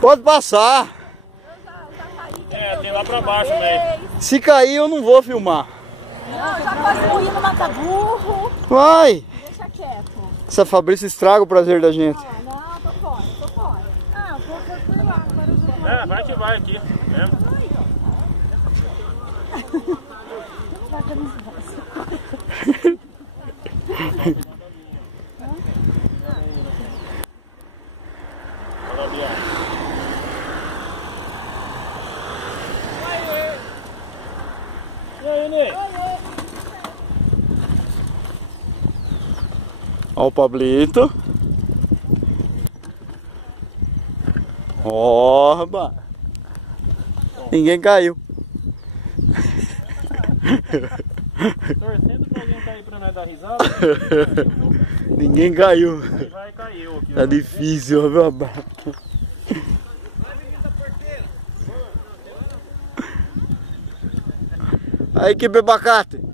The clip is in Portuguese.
Pode passar. É, tem lá pra baixo, velho. Se cair eu não vou filmar. Não, já quase morri no mata-burro. Vai. Deixa quieto. Essa Fabrício estraga o prazer da gente. Ah, não, tô fora, tô fora. Ah, foi lá, agora eu vou. É, vai que vai aqui. Mesmo. Vai com a minha Olha ali, ó. E aí, Ney? Ó o Pablito. Ó, rapaz. Ninguém caiu. Torcendo pra alguém cair pra nós dar risada. Ninguém caiu. Vai cair eu aqui. Tá difícil, ó, meu rapaz. Aí, que bebacate.